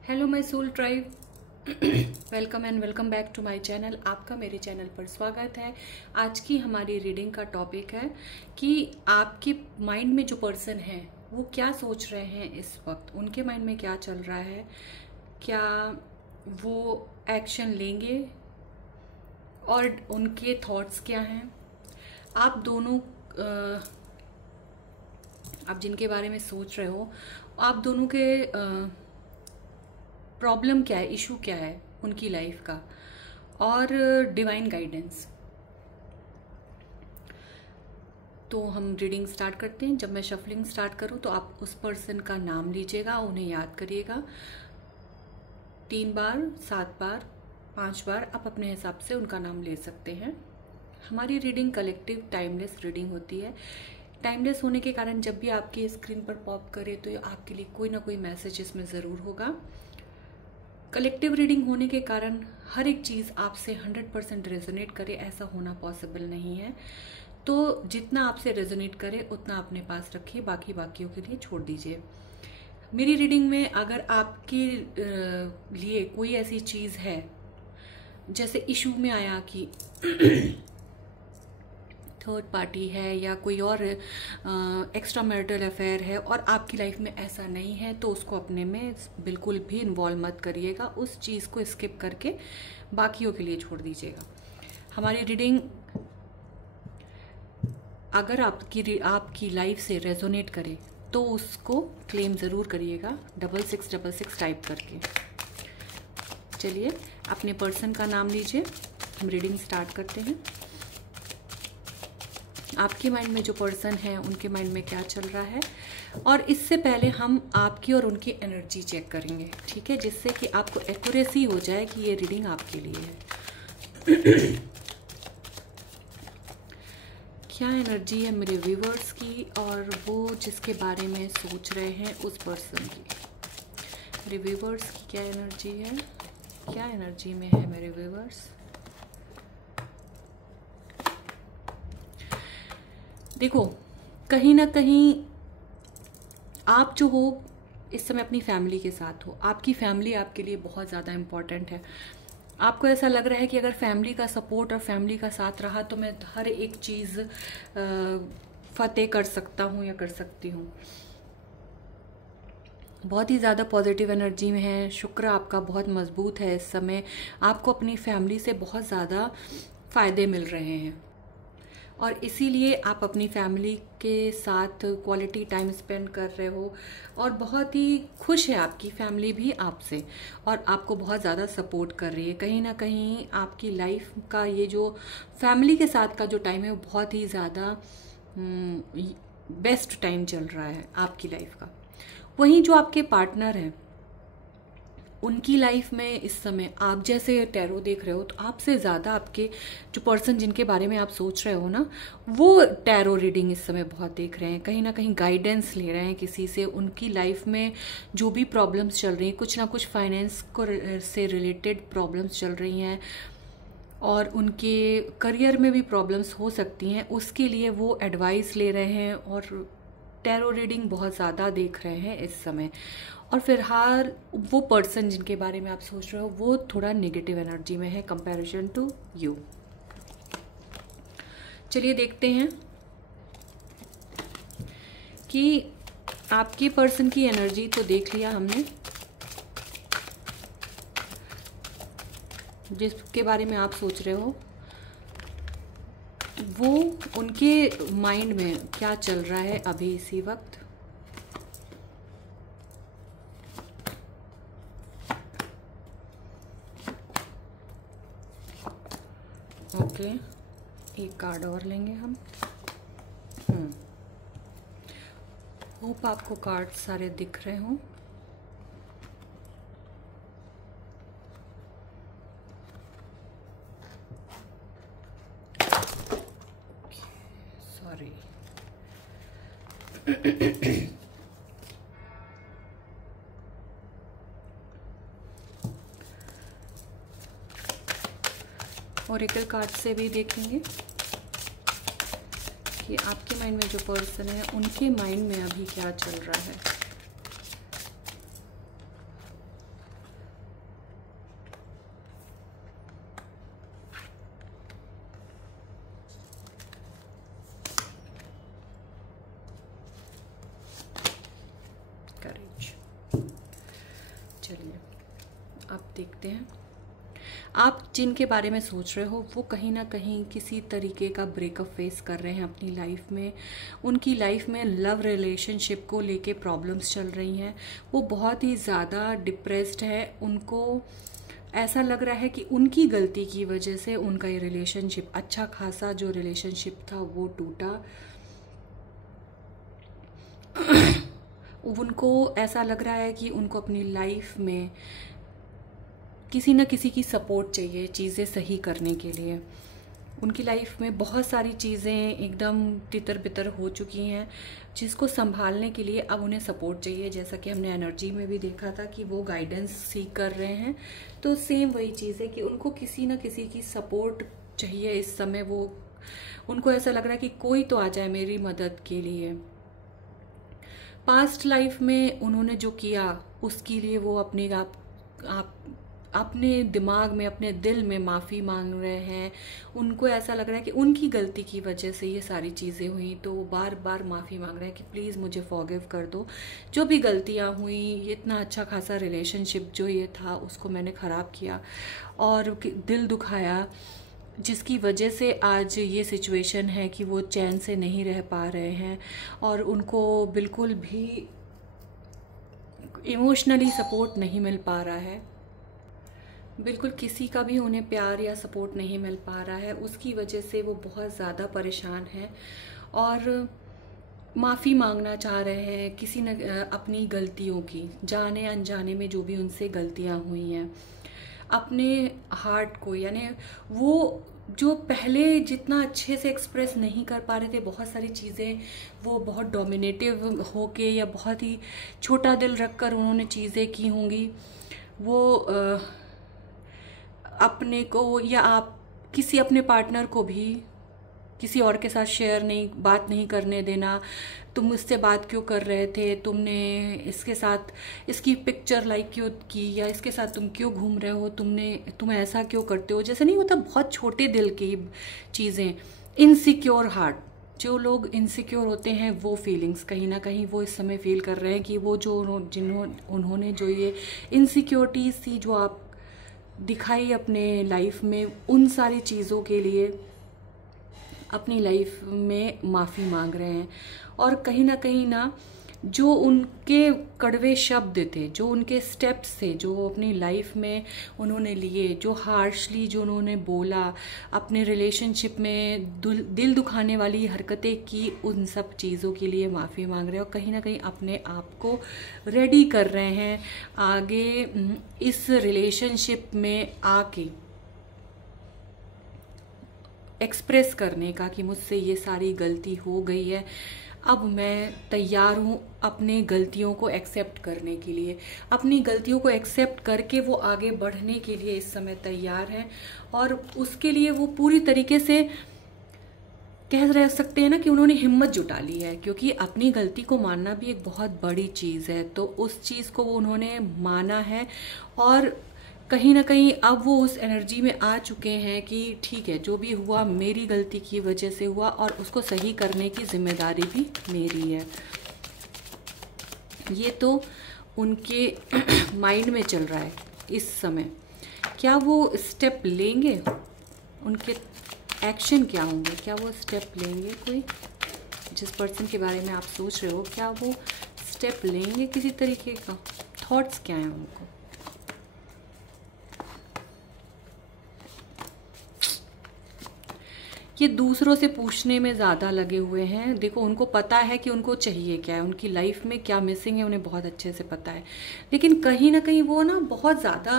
Hello my soul tribe, welcome and welcome back to my channel. आपका मेरे channel पर स्वागत है। आज की हमारी रीडिंग का टॉपिक है कि आपके माइंड में जो पर्सन है वो क्या सोच रहे हैं इस वक्त, उनके माइंड में क्या चल रहा है, क्या वो एक्शन लेंगे और उनके थॉट्स क्या हैं। आप दोनों आप जिनके बारे में सोच रहे हो, आप दोनों के प्रॉब्लम क्या है, इशू क्या है उनकी लाइफ का, और डिवाइन गाइडेंस। तो हम रीडिंग स्टार्ट करते हैं। जब मैं शफलिंग स्टार्ट करूं तो आप उस पर्सन का नाम लीजिएगा, उन्हें याद करिएगा 3 बार, 7 बार, 5 बार आप अपने हिसाब से उनका नाम ले सकते हैं। हमारी रीडिंग कलेक्टिव टाइमलेस रीडिंग होती है। टाइमलेस होने के कारण जब भी आपकी स्क्रीन पर पॉप करे तो आपके लिए कोई ना कोई मैसेज इसमें ज़रूर होगा। कलेक्टिव रीडिंग होने के कारण हर एक चीज़ आपसे 100% रेजोनेट करे ऐसा होना पॉसिबल नहीं है। तो जितना आपसे रेजोनेट करे उतना अपने पास रखिए, बाकियों के लिए छोड़ दीजिए। मेरी रीडिंग में अगर आपके लिए कोई ऐसी चीज़ है, जैसे इशू में आया कि थर्ड पार्टी है या कोई और एक्स्ट्रा मैरिटल अफेयर है और आपकी लाइफ में ऐसा नहीं है, तो उसको अपने में बिल्कुल भी इन्वॉल्व मत करिएगा। उस चीज़ को स्किप करके बाकियों के लिए छोड़ दीजिएगा। हमारी रीडिंग अगर आपकी लाइफ से रेजोनेट करे तो उसको क्लेम ज़रूर करिएगा 6666 टाइप करके। चलिए अपने पर्सन का नाम लीजिए, हम रीडिंग स्टार्ट करते हैं। आपके माइंड में जो पर्सन है उनके माइंड में क्या चल रहा है, और इससे पहले हम आपकी और उनकी एनर्जी चेक करेंगे, ठीक है, जिससे कि आपको एक्यूरेसी हो जाए कि ये रीडिंग आपके लिए है। क्या एनर्जी है मेरे व्यूवर्स की और वो जिसके बारे में सोच रहे हैं उस पर्सन की। मेरे व्यूवर्स की क्या एनर्जी है, क्या एनर्जी में है मेरे व्यूवर्स। देखो, कहीं ना कहीं आप जो हो इस समय अपनी फैमिली के साथ हो। आपकी फैमिली आपके लिए बहुत ज़्यादा इम्पॉर्टेंट है। आपको ऐसा लग रहा है कि अगर फैमिली का सपोर्ट और फैमिली का साथ रहा तो मैं हर एक चीज़ फतेह कर सकता हूँ या कर सकती हूँ। बहुत ही ज़्यादा पॉजिटिव एनर्जी में है। शुक्र आपका बहुत मजबूत है इस समय। आपको अपनी फैमिली से बहुत ज़्यादा फ़ायदे मिल रहे हैं और इसीलिए आप अपनी फैमिली के साथ क्वालिटी टाइम स्पेंड कर रहे हो और बहुत ही खुश है आपकी फैमिली भी आपसे और आपको बहुत ज़्यादा सपोर्ट कर रही है। कहीं ना कहीं आपकी लाइफ का ये जो फैमिली के साथ का जो टाइम है वो बहुत ही ज़्यादा बेस्ट टाइम चल रहा है आपकी लाइफ का। वहीं जो आपके पार्टनर हैं उनकी लाइफ में इस समय आप जैसे टैरो देख रहे हो तो आपसे ज़्यादा आपके जो पर्सन जिनके बारे में आप सोच रहे हो ना, वो टैरो रीडिंग इस समय बहुत देख रहे हैं। कहीं ना कहीं गाइडेंस ले रहे हैं किसी से। उनकी लाइफ में जो भी प्रॉब्लम्स चल रही हैं, कुछ ना कुछ फाइनेंस को से रिलेटेड प्रॉब्लम्स चल रही हैं और उनके करियर में भी प्रॉब्लम्स हो सकती हैं, उसके लिए वो एडवाइस ले रहे हैं और टैरो रीडिंग बहुत ज़्यादा देख रहे हैं इस समय। और फिलहाल वो पर्सन जिनके बारे में आप सोच रहे हो वो थोड़ा नेगेटिव एनर्जी में है कंपैरिजन टू यू। चलिए देखते हैं कि आपके पर्सन की एनर्जी तो देख लिया हमने, जिसके बारे में आप सोच रहे हो वो उनके माइंड में क्या चल रहा है अभी इसी वक्त। ओके, एक कार्ड और लेंगे हम। होप आपको कार्ड सारे दिख रहे हों। सॉरी। ओरेकल कार्ड से भी देखेंगे कि आपके माइंड में जो पर्सन है उनके माइंड में अभी क्या चल रहा है। चलिए आप देखते हैं, आप जिनके बारे में सोच रहे हो वो कहीं ना कहीं किसी तरीके का ब्रेकअप फेस कर रहे हैं अपनी लाइफ में। उनकी लाइफ में लव रिलेशनशिप को लेके प्रॉब्लम्स चल रही हैं। वो बहुत ही ज़्यादा डिप्रेस्ड है। उनको ऐसा लग रहा है कि उनकी गलती की वजह से उनका ये रिलेशनशिप, अच्छा खासा जो रिलेशनशिप था वो टूटा। उनको ऐसा लग रहा है कि उनको अपनी लाइफ में किसी न किसी की सपोर्ट चाहिए चीज़ें सही करने के लिए। उनकी लाइफ में बहुत सारी चीज़ें एकदम तितर बितर हो चुकी हैं, जिसको संभालने के लिए अब उन्हें सपोर्ट चाहिए। जैसा कि हमने एनर्जी में भी देखा था कि वो गाइडेंस सीख कर रहे हैं, तो सेम वही चीज़ है कि उनको किसी न किसी की सपोर्ट चाहिए इस समय। वो उनको ऐसा लग रहा है कि कोई तो आ जाए मेरी मदद के लिए। पास्ट लाइफ में उन्होंने जो किया उसके लिए वो अपने दिमाग में, अपने दिल में माफ़ी मांग रहे हैं। उनको ऐसा लग रहा है कि उनकी गलती की वजह से ये सारी चीज़ें हुई, तो वो बार बार माफ़ी मांग रहे हैं कि प्लीज़ मुझे फॉरगिव कर दो। जो भी गलतियाँ हुई, ये इतना अच्छा खासा रिलेशनशिप जो ये था उसको मैंने ख़राब किया और दिल दुखाया, जिसकी वजह से आज ये सिचुएशन है कि वो चैन से नहीं रह पा रहे हैं और उनको बिल्कुल भी इमोशनली सपोर्ट नहीं मिल पा रहा है। बिल्कुल किसी का भी उन्हें प्यार या सपोर्ट नहीं मिल पा रहा है। उसकी वजह से वो बहुत ज़्यादा परेशान हैं और माफ़ी मांगना चाह रहे हैं किसी न अपनी गलतियों की, जाने अनजाने में जो भी उनसे गलतियां हुई हैं। अपने हार्ट को, यानी वो जो पहले जितना अच्छे से एक्सप्रेस नहीं कर पा रहे थे, बहुत सारी चीज़ें वो बहुत डोमिनेटिव होके या बहुत ही छोटा दिल रखकर उन्होंने चीज़ें की होंगी। वो अपने को या आप किसी अपने पार्टनर को भी किसी और के साथ बात नहीं करने देना। तुम मुझसे बात क्यों कर रहे थे, तुमने इसके साथ इसकी पिक्चर लाइक क्यों की, या इसके साथ तुम क्यों घूम रहे हो, तुम ऐसा क्यों करते हो। जैसे नहीं होता, बहुत छोटे दिल की चीज़ें। इनसिक्योर हार्ट, जो लोग इनसिक्योर होते हैं वो फीलिंग्स कहीं ना कहीं वो इस समय फील कर रहे हैं कि वो जो उन्होंने जो ये इनसिक्योरिटीज थी जो आप दिखाई अपने लाइफ में, उन सारी चीज़ों के लिए अपनी लाइफ में माफ़ी मांग रहे हैं। और कहीं ना जो उनके कड़वे शब्द थे, जो उनके स्टेप्स थे, जो अपनी लाइफ में उन्होंने लिए, जो हार्शली जो उन्होंने बोला, अपने रिलेशनशिप में दिल दुखाने वाली हरकतें की, उन सब चीज़ों के लिए माफ़ी मांग रहे हैं और कहीं ना कहीं अपने आप को रेडी कर रहे हैं आगे इस रिलेशनशिप में आके एक्सप्रेस करने का कि मुझसे ये सारी गलती हो गई है, अब मैं तैयार हूँ अपने गलतियों को एक्सेप्ट करने के लिए। अपनी गलतियों को एक्सेप्ट करके वो आगे बढ़ने के लिए इस समय तैयार हैं और उसके लिए वो पूरी तरीके से कह रह सकते हैं ना कि उन्होंने हिम्मत जुटा ली है, क्योंकि अपनी गलती को मानना भी एक बहुत बड़ी चीज़ है। तो उस चीज़ को वो उन्होंने माना है और कहीं ना कहीं अब वो उस एनर्जी में आ चुके हैं कि ठीक है, जो भी हुआ मेरी गलती की वजह से हुआ और उसको सही करने की जिम्मेदारी भी मेरी है। ये तो उनके माइंड में चल रहा है इस समय। क्या वो स्टेप लेंगे, उनके एक्शन क्या होंगे, क्या वो स्टेप लेंगे, कोई जिस पर्सन के बारे में आप सोच रहे हो क्या वो स्टेप लेंगे, किसी तरीके का थॉट्स क्या हैं उनको। ये दूसरों से पूछने में ज़्यादा लगे हुए हैं। देखो, उनको पता है कि उनको चाहिए क्या है, उनकी लाइफ में क्या मिसिंग है उन्हें बहुत अच्छे से पता है, लेकिन कहीं ना कहीं वो ना बहुत ज़्यादा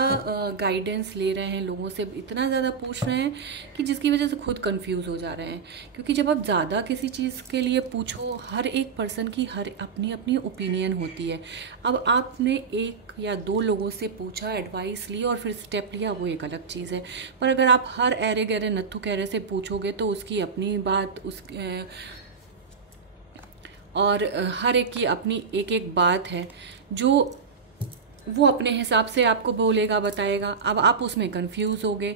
गाइडेंस ले रहे हैं, लोगों से इतना ज़्यादा पूछ रहे हैं कि जिसकी वजह से खुद कंफ्यूज हो जा रहे हैं। क्योंकि जब आप ज़्यादा किसी चीज़ के लिए पूछो, हर एक पर्सन की अपनी अपनी ओपिनियन होती है। अब आपने एक या दो लोगों से पूछा, एडवाइस ली और फिर स्टेप लिया, वो एक अलग चीज़ है। पर अगर आप हर ऐरे गहरे नत्थु कहरे से पूछोगे तो उसकी अपनी बात और हर एक की अपनी एक एक बात है जो वो अपने हिसाब से आपको बोलेगा, बताएगा। अब आप उसमें कंफ्यूज हो गए,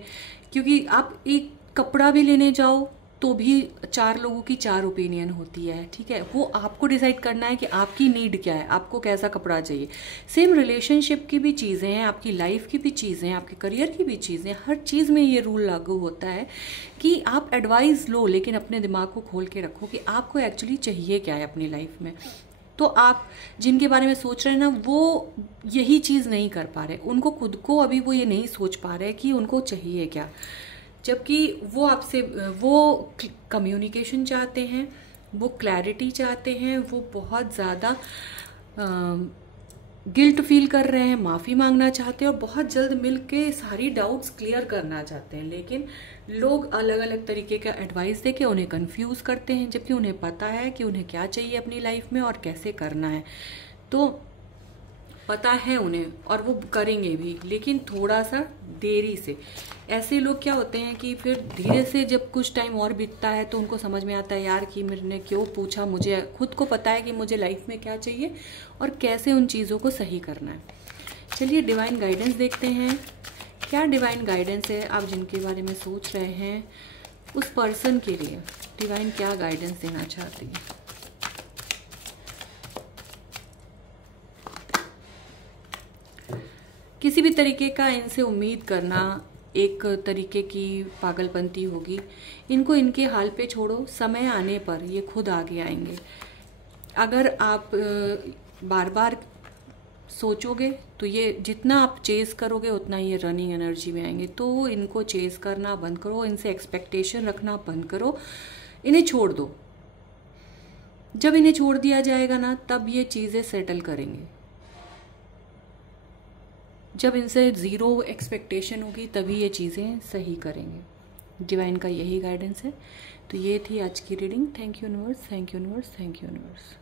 क्योंकि आप एक कपड़ा भी लेने जाओ तो भी 4 लोगों की 4 ओपिनियन होती है, ठीक है। वो आपको डिसाइड करना है कि आपकी नीड क्या है, आपको कैसा कपड़ा चाहिए। सेम रिलेशनशिप की भी चीज़ें हैं, आपकी लाइफ की भी चीज़ें हैं, आपके करियर की भी चीज़ें, हर चीज़ में ये रूल लागू होता है कि आप एडवाइस लो, लेकिन अपने दिमाग को खोल के रखो कि आपको एक्चुअली चाहिए क्या है अपनी लाइफ में। तो आप जिनके बारे में सोच रहे हैं ना, वो यही चीज़ नहीं कर पा रहे, उनको खुद को अभी वो ये नहीं सोच पा रहे कि उनको चाहिए क्या। जबकि वो आपसे वो कम्युनिकेशन चाहते हैं, वो क्लैरिटी चाहते हैं, वो बहुत ज़्यादा गिल्ट फील कर रहे हैं, माफ़ी मांगना चाहते हैं और बहुत जल्द मिल के सारी डाउट्स क्लियर करना चाहते हैं। लेकिन लोग अलग अलग तरीके का एडवाइस देके उन्हें कंफ्यूज करते हैं, जबकि उन्हें पता है कि उन्हें क्या चाहिए अपनी लाइफ में और कैसे करना है। तो पता है उन्हें और वो करेंगे भी, लेकिन थोड़ा सा देरी से। ऐसे लोग क्या होते हैं कि फिर धीरे से जब कुछ टाइम और बीतता है तो उनको समझ में आता है यार कि मैंने क्यों पूछा, मुझे खुद को पता है कि मुझे लाइफ में क्या चाहिए और कैसे उन चीज़ों को सही करना है। चलिए डिवाइन गाइडेंस देखते हैं, क्या डिवाइन गाइडेंस है आप जिनके बारे में सोच रहे हैं, उस पर्सन के लिए डिवाइन क्या गाइडेंस देना चाहती है। किसी भी तरीके का इनसे उम्मीद करना एक तरीके की पागलपंती होगी। इनको इनके हाल पे छोड़ो, समय आने पर ये खुद आगे आएंगे। अगर आप बार बार सोचोगे तो ये जितना आप चेस करोगे उतना ये रनिंग एनर्जी में आएंगे। तो इनको चेस करना बंद करो, इनसे एक्सपेक्टेशन रखना बंद करो, इन्हें छोड़ दो। जब इन्हें छोड़ दिया जाएगा ना, तब ये चीज़ें सेटल करेंगे। जब इनसे ज़ीरो एक्सपेक्टेशन होगी तभी ये चीज़ें सही करेंगे। डिवाइन का यही गाइडेंस है। तो ये थी आज की reading. Thank you universe, thank you universe, thank you universe.